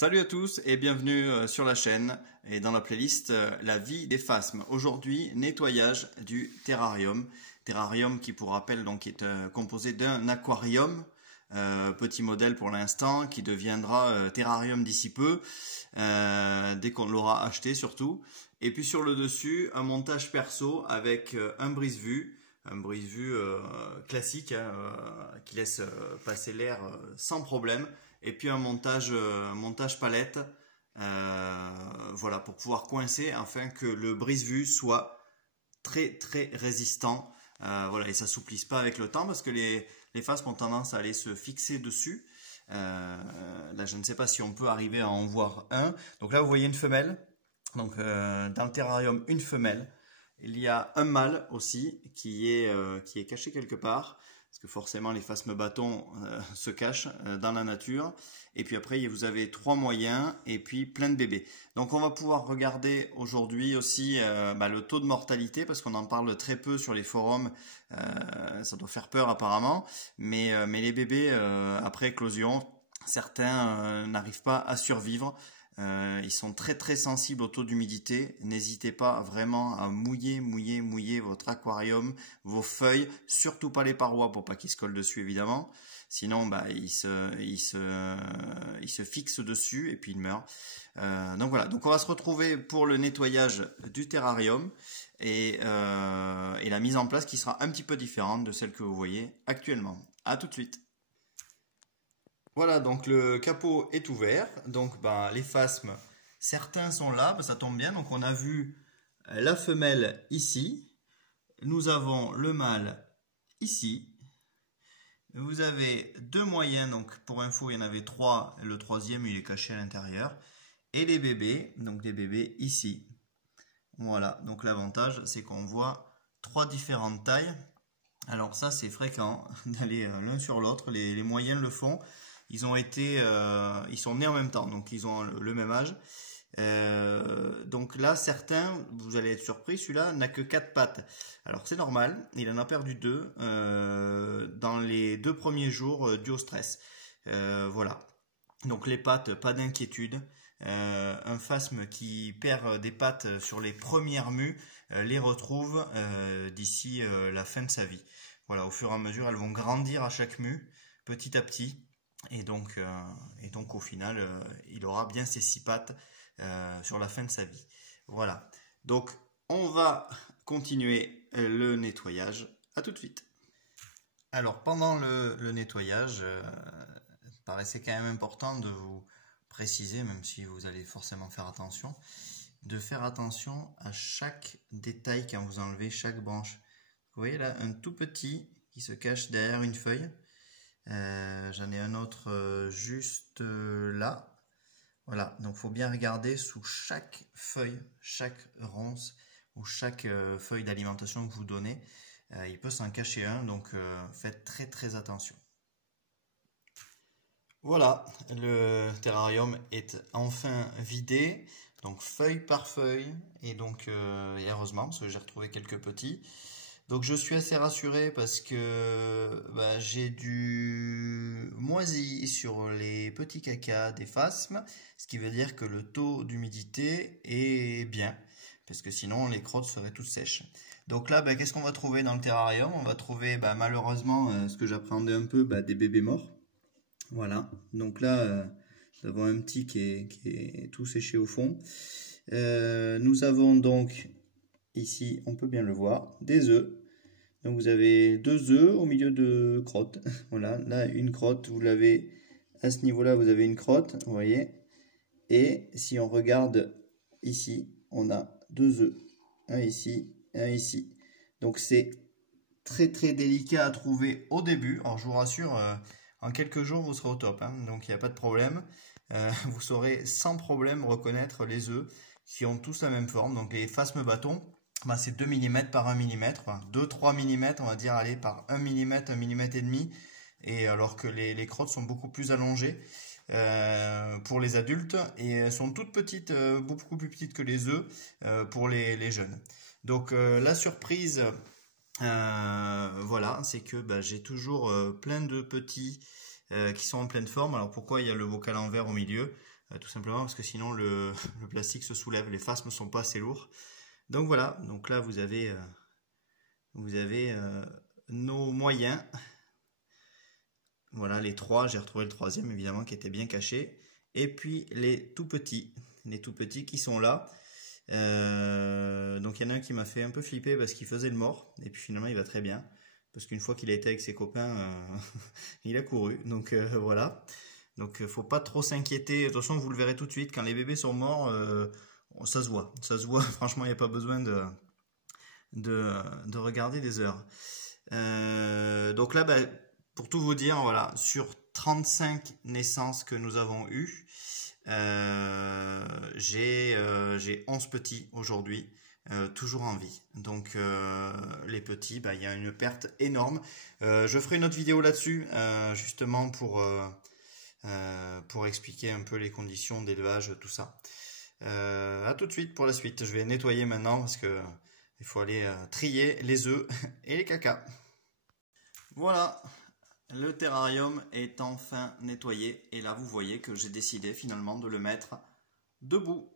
Salut à tous et bienvenue sur la chaîne et dans la playlist La vie des phasmes. Aujourd'hui, nettoyage du terrarium. Terrarium qui, pour rappel, donc, est composé d'un aquarium, petit modèle pour l'instant, qui deviendra terrarium d'ici peu, dès qu'on l'aura acheté surtout. Et puis sur le dessus, un montage perso avec un brise-vue. Un brise-vue classique qui laisse passer l'air sans problème. Et puis un montage palette, voilà, pour pouvoir coincer afin que le brise-vue soit très très résistant. Voilà, et ça s'assouplisse pas avec le temps parce que les phasmes ont tendance à aller se fixer dessus. Là, je ne sais pas si on peut arriver à en voir un. Donc là, vous voyez une femelle. Donc dans le terrarium, une femelle. Il y a un mâle aussi qui est caché quelque part. Parce que forcément les phasmes bâtons se cachent dans la nature. Et puis après vous avez 3 moyens et puis plein de bébés. Donc on va pouvoir regarder aujourd'hui aussi le taux de mortalité, parce qu'on en parle très peu sur les forums. Ça doit faire peur apparemment. Mais les bébés après éclosion, certains n'arrivent pas à survivre. Ils sont très très sensibles au taux d'humidité. N'hésitez pas vraiment à mouiller votre aquarium, vos feuilles, surtout pas les parois pour pas qu'ils se collent dessus évidemment. Sinon ils se fixent dessus et puis ils meurent. Donc voilà, donc on va se retrouver pour le nettoyage du terrarium et la mise en place qui sera un petit peu différente de celle que vous voyez actuellement. À tout de suite. Voilà, donc le capot est ouvert. Donc les phasmes, certains sont là, ça tombe bien. Donc on a vu la femelle ici. Nous avons le mâle ici. Vous avez 2 moyens, donc pour info il y en avait 3, le troisième il est caché à l'intérieur. Et les bébés, donc des bébés ici. Voilà, donc l'avantage c'est qu'on voit 3 différentes tailles. Alors ça c'est fréquent d'aller l'un sur l'autre, les moyens le font. Ils sont nés en même temps, donc ils ont le même âge. Donc là, certains, vous allez être surpris, celui-là n'a que 4 pattes. Alors c'est normal, il en a perdu 2 dans les 2 premiers jours dû au stress. Voilà. Donc les pattes, pas d'inquiétude. Un phasme qui perd des pattes sur les premières mues les retrouve d'ici la fin de sa vie. Voilà, au fur et à mesure, elles vont grandir à chaque mue, petit à petit. Et donc au final, il aura bien ses 6 pattes sur la fin de sa vie. Voilà. Donc on va continuer le nettoyage. À tout de suite. Alors pendant le nettoyage, il paraissait quand même important de vous préciser, même si vous allez forcément faire attention, de faire attention à chaque détail quand vous enlevez chaque branche. Vous voyez là, un tout petit qui se cache derrière une feuille. J'en ai un autre juste là. Voilà, donc il faut bien regarder sous chaque feuille, chaque ronce ou chaque feuille d'alimentation que vous donnez. Il peut s'en cacher un, donc faites très très attention. Voilà, le terrarium est enfin vidé, donc feuille par feuille, et donc et heureusement parce que j'ai retrouvé quelques petits. Donc je suis assez rassuré parce que j'ai du moisi sur les petits cacas des phasmes, ce qui veut dire que le taux d'humidité est bien, parce que sinon les crottes seraient toutes sèches. Donc là, qu'est-ce qu'on va trouver dans le terrarium? On va trouver malheureusement, ce que j'appréhendais un peu, des bébés morts. Voilà, donc là, nous avons un petit qui est tout séché au fond. Nous avons donc ici, on peut bien le voir, des œufs. Donc vous avez 2 œufs au milieu de crottes. Voilà, là une crotte, vous l'avez à ce niveau-là, vous avez une crotte, vous voyez. Et si on regarde ici, on a 2 œufs, un ici, un ici. Donc c'est très très délicat à trouver au début. Alors je vous rassure, en quelques jours vous serez au top, hein. Donc il n'y a pas de problème. Vous saurez sans problème reconnaître les œufs qui ont tous la même forme. Donc les phasmes bâtons, c'est 2 mm par 1 mm, 2-3 mm on va dire, allez, par 1 mm, 1 mm et demi, et alors que les crottes sont beaucoup plus allongées pour les adultes, et elles sont toutes petites, beaucoup plus petites que les œufs pour les jeunes. Donc la surprise, voilà, c'est que j'ai toujours plein de petits qui sont en pleine forme. Alors pourquoi il y a le bocal en verre au milieu? tout simplement parce que sinon le plastique se soulève, les faces ne sont pas assez lourds. Donc voilà, donc là vous avez nos moyens. Voilà les trois, j'ai retrouvé le troisième évidemment qui était bien caché. Et puis les tout petits qui sont là. Donc il y en a un qui m'a fait un peu flipper parce qu'il faisait le mort. Et puis finalement il va très bien. Parce qu'une fois qu'il a été avec ses copains, il a couru. Donc voilà. Donc faut pas trop s'inquiéter. De toute façon vous le verrez tout de suite. Quand les bébés sont morts, ça se voit. Ça se voit. Franchement il n'y a pas besoin de regarder des heures. Donc là, pour tout vous dire, voilà, sur 35 naissances que nous avons eues, j'ai 11 petits aujourd'hui, toujours en vie. Donc les petits, il y a une perte énorme. Je ferai une autre vidéo là-dessus, justement pour expliquer un peu les conditions d'élevage, tout ça. À tout de suite pour la suite. Je vais nettoyer maintenant parce que il faut aller trier les œufs et les cacas. Voilà, le terrarium est enfin nettoyé. Et là, vous voyez que j'ai décidé finalement de le mettre debout.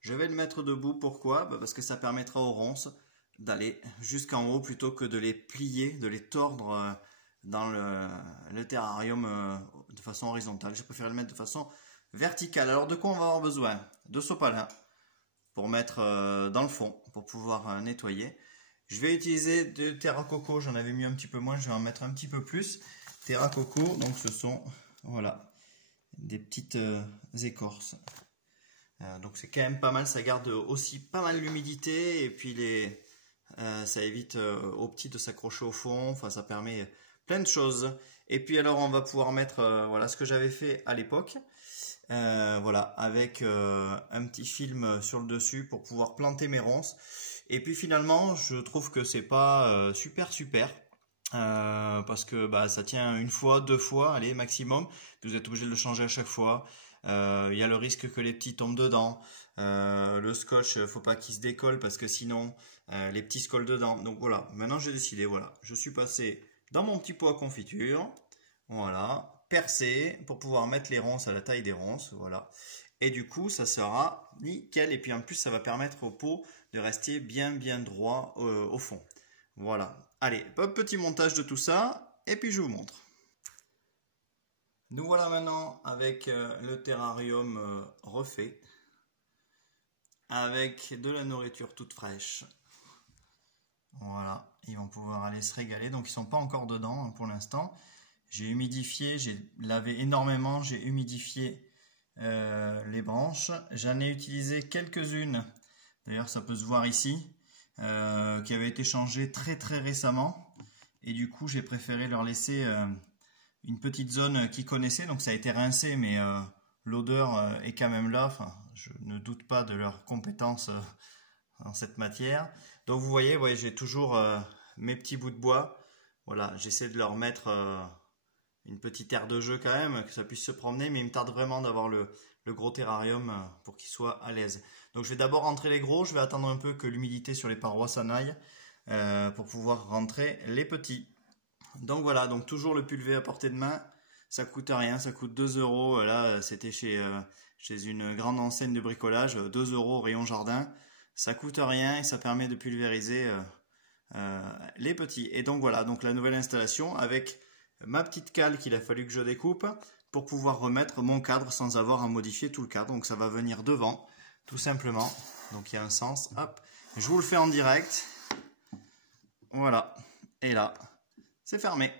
Je vais le mettre debout, pourquoi? Parce que ça permettra aux ronces d'aller jusqu'en haut plutôt que de les plier, de les tordre dans le terrarium de façon horizontale. J'ai préféré le mettre de façon verticale. Alors de quoi on va avoir besoin? De sopalin pour mettre dans le fond, pour pouvoir nettoyer. Je vais utiliser de terra coco, j'en avais mis un petit peu moins, je vais en mettre un petit peu plus. Terra coco, donc ce sont voilà, des petites écorces. Donc c'est quand même pas mal, ça garde aussi pas mal l'humidité et puis ça évite aux petits de s'accrocher au fond, enfin ça permet plein de choses. Et puis alors on va pouvoir mettre voilà ce que j'avais fait à l'époque. Voilà, avec un petit film sur le dessus pour pouvoir planter mes ronces. Et puis finalement, je trouve que c'est pas super parce que ça tient une fois, deux fois, allez maximum. Vous êtes obligé de le changer à chaque fois. Il y a le risque que les petits tombent dedans. Le scotch, faut pas qu'il se décolle parce que sinon les petits se collent dedans. Donc voilà, maintenant j'ai décidé, voilà, je suis passé dans mon petit pot à confiture. Voilà. Percé pour pouvoir mettre les ronces à la taille des ronces, voilà. Et du coup, ça sera nickel. Et puis en plus, ça va permettre au pot de rester bien droit au fond. Voilà. Allez, petit montage de tout ça. Et puis je vous montre. Nous voilà maintenant avec le terrarium refait. Avec de la nourriture toute fraîche. Voilà. Ils vont pouvoir aller se régaler. Donc ils sont pas encore dedans hein, pour l'instant. J'ai humidifié, j'ai lavé énormément, j'ai humidifié les branches. J'en ai utilisé quelques-unes, d'ailleurs ça peut se voir ici, qui avaient été changées très récemment. Et du coup j'ai préféré leur laisser une petite zone qu'ils connaissaient. Donc ça a été rincé, mais l'odeur est quand même là. Enfin, je ne doute pas de leurs compétences en cette matière. Donc vous voyez, ouais, j'ai toujours mes petits bouts de bois. Voilà, j'essaie de leur mettre... une petite aire de jeu quand même, que ça puisse se promener, mais il me tarde vraiment d'avoir le gros terrarium pour qu'il soit à l'aise. Donc je vais d'abord rentrer les gros, je vais attendre un peu que l'humidité sur les parois s'en aille pour pouvoir rentrer les petits. Donc voilà, donc toujours le pulvé à portée de main, ça coûte rien, ça coûte 2 €. Là c'était chez une grande enseigne de bricolage, 2 € au rayon jardin, ça coûte rien et ça permet de pulvériser les petits. Et donc voilà, donc la nouvelle installation avec ma petite cale qu'il a fallu que je découpe pour pouvoir remettre mon cadre sans avoir à modifier tout le cadre. Donc ça va venir devant, tout simplement. Donc il y a un sens. Hop, je vous le fais en direct. Voilà. Et là, c'est fermé.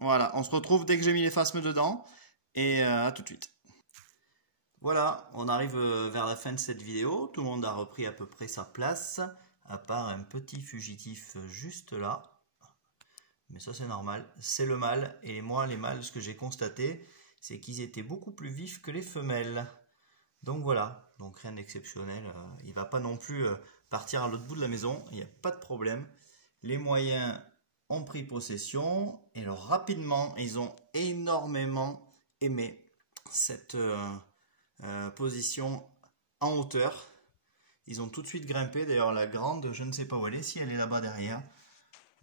Voilà, on se retrouve dès que j'ai mis les phasmes dedans. Et à tout de suite. Voilà, on arrive vers la fin de cette vidéo. Tout le monde a repris à peu près sa place, à part un petit fugitif juste là. Mais ça c'est normal, c'est le mâle. Et moi les mâles, ce que j'ai constaté, c'est qu'ils étaient beaucoup plus vifs que les femelles. Donc voilà, donc rien d'exceptionnel. Il ne va pas non plus partir à l'autre bout de la maison, il n'y a pas de problème. Les moyens ont pris possession et alors rapidement, ils ont énormément aimé cette position en hauteur. Ils ont tout de suite grimpé. D'ailleurs la grande, je ne sais pas où elle est, si elle est là-bas derrière.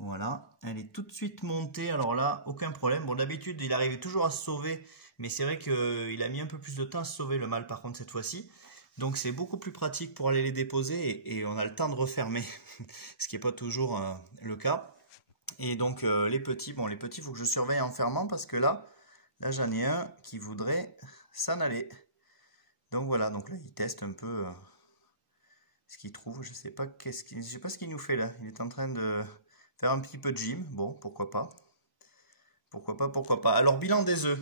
Voilà, elle est tout de suite montée. Alors là, aucun problème. Bon, d'habitude, il arrivait toujours à se sauver, Mais c'est vrai qu'il a mis un peu plus de temps à se sauver le mâle par contre cette fois-ci. Donc c'est beaucoup plus pratique pour aller les déposer et on a le temps de refermer, ce qui n'est pas toujours le cas. Et donc les petits, il faut que je surveille en fermant parce que là j'en ai un qui voudrait s'en aller. Donc voilà, donc là il teste un peu ce qu'il trouve. Je sais pas ce qu'il nous fait là. Il est en train de faire un petit peu de gym. Bon, pourquoi pas. Pourquoi pas. Alors bilan des œufs.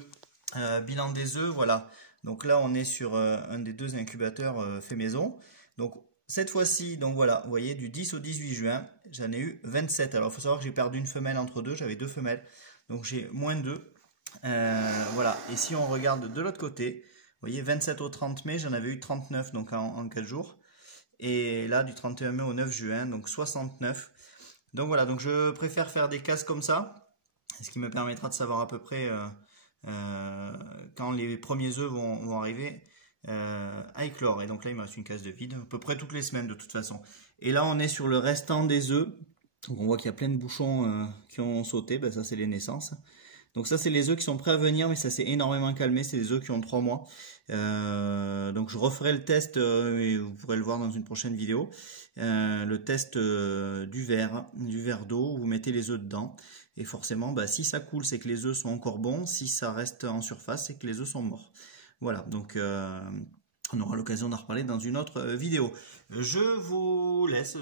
Bilan des œufs, voilà. Donc là on est sur un des 2 incubateurs fait maison. Donc cette fois-ci, donc voilà, vous voyez, du 10 au 18 juin, j'en ai eu 27. Alors il faut savoir que j'ai perdu une femelle entre deux, j'avais 2 femelles. Donc j'ai moins 2. Voilà, et si on regarde de l'autre côté, vous voyez, 27 au 30 mai, j'en avais eu 39 donc en 4 jours. Et là, du 31 mai au 9 juin, donc 69. Donc voilà, donc je préfère faire des cases comme ça, ce qui me permettra de savoir à peu près quand les premiers œufs vont arriver à éclore. Et donc là, il me reste une case de vide, à peu près toutes les semaines de toute façon. Et là, on est sur le restant des œufs. Donc on voit qu'il y a plein de bouchons qui ont sauté, ben, ça c'est les naissances. Donc ça c'est les œufs qui sont prêts à venir, mais ça s'est énormément calmé, c'est des œufs qui ont 3 mois. Donc je referai le test, et vous pourrez le voir dans une prochaine vidéo. Le test du verre d'eau, vous mettez les œufs dedans. Et forcément, bah, si ça coule, c'est que les œufs sont encore bons. Si ça reste en surface, c'est que les œufs sont morts. Voilà, donc on aura l'occasion d'en reparler dans une autre vidéo. Je vous laisse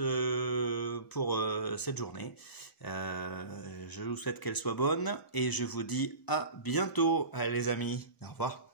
pour cette journée. Je vous souhaite qu'elle soit bonne et je vous dis à bientôt, les amis. Au revoir.